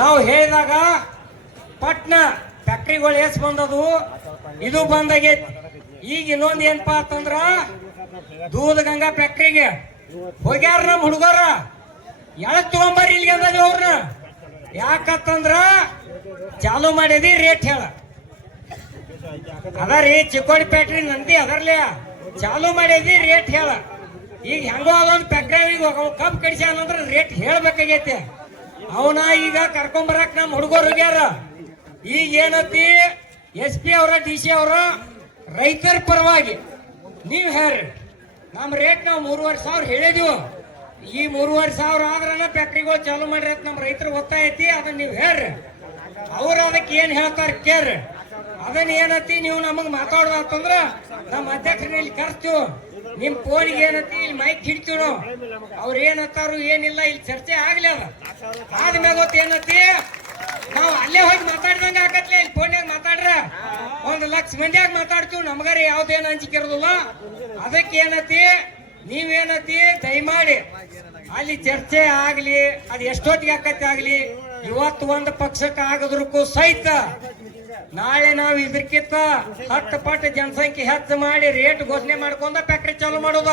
ನಾವು ಹೇಳಿದಾಗ ಪಟ್ನ ಫ್ಯಾಕ್ಟ್ರಿಗಳು ಎಸ್ ಬಂದದು ಇದು ಬಂದಾಗೈತಿ. ಈಗ ಇನ್ನೊಂದು ಏನಪ್ಪಾ ಅಂತಂದ್ರ ದೂಧ ಗಂಗಾ ಫ್ಯಾಕ್ಟ್ರಿಗೆ ಹೋಗ್ಯಾರ ನಮ್ ಹುಡುಗರ ಎಳಕ್ ತಗೊಂಬರ್ರಿ ಇಲ್ಲಿಗೆ ಅಂದದಿ ಅವ್ರನ್ನ. ಯಾಕಂತಂದ್ರ ಚಾಲು ಮಾಡಿದಿ ರೇಟ್ ಹೇಳ ಅದರಿ ಚಿಕ್ಕೋಡಿ ಫ್ಯಾಕ್ಟ್ರಿ ನಂದಿ ಅದರ್ಲೆ ಚಾಲು ಮಾಡಿದಿ ರೇಟ್ ಹೇಳ. ಈಗ ಹೆಂಗೋ ಅದೊಂದು ಫ್ಯಾಕ್ಟ್ರಿ ಕಬ್ಬು ಕಡಿಸ್ಯಾನಂದ್ರ ರೇಟ್ ಹೇಳ್ಬೇಕಾಗೈತಿ. ಅವನ ಈಗ ಕರ್ಕೊಂಬರಕ್ ನಮ್ ಹುಡುಗರು ಹೋಗ್ಯಾರ. ಈಗ ಏನತಿ SP ಅವರ DC ಅವರ ರೈತರ ಪರವಾಗಿ ನೀವ್ ಹೇಳ್ರಿ ನಮ್ ರೇಟ್ ನಾವು 3,500 ಹೇಳಿದ್ವು. ಈ 3,500 ಆದ್ರನ ಫ್ಯಾಕ್ಟ್ರಿಗಳು ಚಾಲು ಮಾಡಿರತ್ ನಮ್ ರೈತರು ಗೊತ್ತಾಯ್ತಿ. ಅದನ್ನ ನೀವ್ ಹೇಳ್ರಿ. ಅವ್ರ ಅದಕ್ಕೆ ಏನ್ ಹೇಳ್ತಾರ ಕೇಳ್ರಿ. ಅದನ್ನ ಏನತಿ ನೀವು ನಮಗ್ ಮಾತಾಡೋದಂದ್ರ ನಮ್ಮ ಅಧ್ಯಕ್ಷರಲ್ಲಿ ಕರ್ಸ್ತೀವಿ. ನಿಮ್ ಫೋನಿಗೆ ಏನತಿ ಇಲ್ಲಿ ಮೈಕ್ ಹಿಡ್ತೀವಿ ನಾವು. ಅವ್ರ ಏನತ್ತಾರು ಏನಿಲ್ಲ ಇಲ್ಲಿ ಚರ್ಚೆ ಆಗ್ಲಿ. ಅದ ಆದ್ಮ್ಯಾಗ ಗೊತ್ತ ಏನತಿ ನಾವು ಅಲ್ಲೇ ಹೋಗಿ ಮಾತಾಡ್ದಂಗ ಆಗತ್ಲೆ. ಇಲ್ಲಿ ಫೋನ್ಯಾಗ ಮಾತಾಡ್ರ 1,00,000 ಮಂದಿಯಾಗ ಮಾತಾಡ್ತೀವಿ. ನಮಗಾರ ಯಾವ್ದೇನು ಅಂಜಿಕೆ ಇರೋದಿಲ್ಲ. ಅದಕ್ಕೆ ಏನತಿ ನೀವೇನತಿ ದಯಮಾಡಿ ಅಲ್ಲಿ ಚರ್ಚೆ ಆಗ್ಲಿ ಅದ್ ಎಷ್ಟೊತ್ತಿಗೆ ಆಕತಿ ಆಗ್ಲಿ. ಇವತ್ತು ಒಂದು ಪಕ್ಷಕ್ಕೆ ಆಗದ್ರಕ್ಕೂ ಸಹಿತ ನಾಳೆ ನಾವು ಇದಕ್ಕಿಂತ 10 ಪಟ್ಟು ಜನಸಂಖ್ಯೆ ಹೆಚ್ಚು ಮಾಡಿ ರೇಟ್ ಘೋಷಣೆ ಮಾಡ್ಕೊಂಡ ಫ್ಯಾಕ್ಟ್ರಿ ಚಾಲು ಮಾಡೋದ.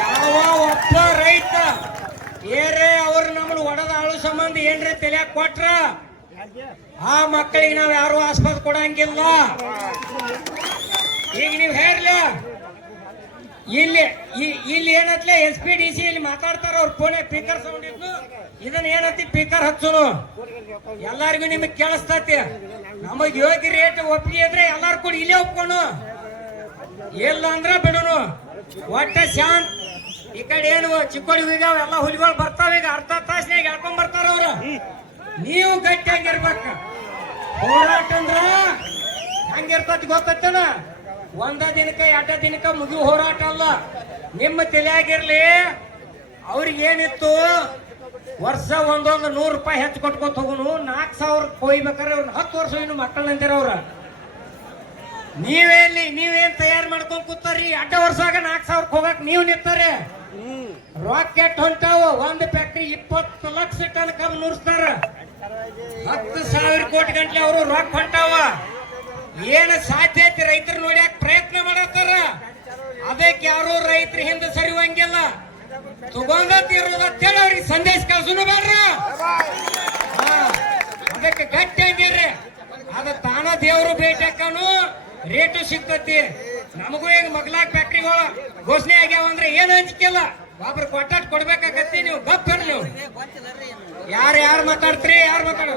ಯಾವ ಒಬ್ಬ ರೈತ ಏರೇ ಅವ್ರು ನಮ್ಮನ್ನು ಒಡದ ಆಳು ಸಂಬಂಧ ಏನ್ರಿ ತಲೆಯಾಗ ಕೊಟ್ರ ಆ ಮಕ್ಕಳಿಗೆ ನಾವ್ ಯಾರು ಆಸ್ಪತ್ರೆ ಕೊಡಂಗಿಲ್ಲ. ಈಗ ನೀವ್ ಹೇಳ್ಲ ಇಲ್ಲಿ ಏನತ್ಲೆ SP DC ಇಲ್ಲಿ ಮಾತಾಡ್ತಾರ. ಅವ್ರ ಫೋನೆ ಸ್ಪೀಕರ್ ಸೌಂಡ್ ಇದ್ದು ಇದನ್ನ ಏನತಿ ಸ್ಪೀಕರ್ ಹಚ್ಚುನು ಎಲ್ಲಾರ್ಗು ನಿಮಗ್ ಕೇಳಿಸ್ತತಿ. ನಮಗ್ ಯೋಗ್ಯ ರೇಟ್ ಒಪ್ಪಿಗೆ ಇದ್ರೆ ಎಲ್ಲಾರು ಕೂಡ ಇಲ್ಲೇ ಒಪ್ಕೊನು, ಇಲ್ಲ ಅಂದ್ರ ಬಿಡುನು. ಒಟ್ಟ ಶಾಂತ್ ಈ ಕಡೆ ಏನು ಚಿಕ್ಕೋಡಿ ಹೋಗ್ಯಾವ ಎಲ್ಲ ಹುಲಿಗಳು ಬರ್ತಾವ. ಈಗ ಅರ್ಧ ತಾಸ್ನಾಗ ಹೇಳ್ಕೊಂಡ್ ಬರ್ತಾರ ಅವ್ರ. ನೀವು ಗಟ್ಟಿಯಾಗಿರ್ಬೇಕ. ಹೋರಾಟ ಅಂದ್ರ ಹಂಗಿರ್ತತಿ ಗೊತ್ತನ. ಒಂದ ದಿನಕ್ಕ 2 ದಿನಕ್ಕ ಮುಗಿವು ಹೋರಾಟ ಅಲ್ಲ. ನಿಮ್ಮ ತಲೆಯಾಗಿರ್ಲಿ. ಅವ್ರಿಗೆ ಏನಿತ್ತು ವರ್ಷ ಒಂದೊಂದು 100 ರೂಪಾಯಿ ಹೆಚ್ಚು ಕೊಟ್ಕೊತ ಹೋಗುನು. 4,000 ಕೊಯ್ಬೇಕಾರೆ ಅವ್ರನ್ನ 10 ವರ್ಷ ಇನ್ನು ಮಕ್ಕಳು ಅಂತಾರ ಅವ್ರ. ನೀವೇನ್ ತಯಾರು ಮಾಡ್ಕೊಂಡ್ ಕೂತಾರಿ. 2 ವರ್ಷ ಆಗ 4,000 ಹೋಗಕ್ ನೀವ್ ನಿಂತಾರೆ. ರಾಕೆಟ್ ಹೊಂಟಾವ. ಒಂದು ಫ್ಯಾಕ್ಟ್ರಿ 20 ಲಕ್ಷ ಟನ್ ಕಬ್ಬು ನುರ್ಸ್ತಾರ. 10,000 ಕೋಟಿ ಗಂಟ್ಲೆ ಅವರು ರಾಕ್ ಹೊಂಟಾವ. ಏನ ಸಾಧ್ಯ ಐತಿ ರೈತರು ನೋಡ್ಯಾಕ ಪ್ರಯತ್ನ ಮಾಡತ್ತಾರ. ಅದಕ್ಕೆ ಯಾರು ರೈತರ ಹಿಂದೆ ಸರಿಯುವಂಗಿಲ್ಲ. ತಗೊಂಡ ತೀರೋದಂತೇಳಿ ಅವ್ರಿಗೆ ಸಂದೇಶ ಕಳ್ಸುನು ಬೇಡ್ರ. ಅದಕ್ಕೆ ಗಟ್ಟಿ ಹಂಗಿರ್ರಿ. ಅದ ತಾನ ದೇವ್ರು ಭೇಟಿಯಾಕನು ರೇಟು ಸಿಗ್ತತಿ. ನಮಗೂ ಈಗ ಮಗ್ಲಾಕ್ ಫ್ಯಾಕ್ಟ್ರಿಗಳು ಘೋಷಣೆ ಆಗ್ಯಾವ ಅಂದ್ರೆ ಏನ್ ಹಂಚಿಕೆಲ್ಲ. ಒಬ್ರು ಕೊಟ್ಟಾಟ್ ಕೊಡ್ಬೇಕಾಗತ್ತಿ. ನೀವು ಗಪ್ ನೀವು ಯಾರು ಮಾತಾಡ್ತೀರಿ ಯಾರು ಮಾತಾಡೋ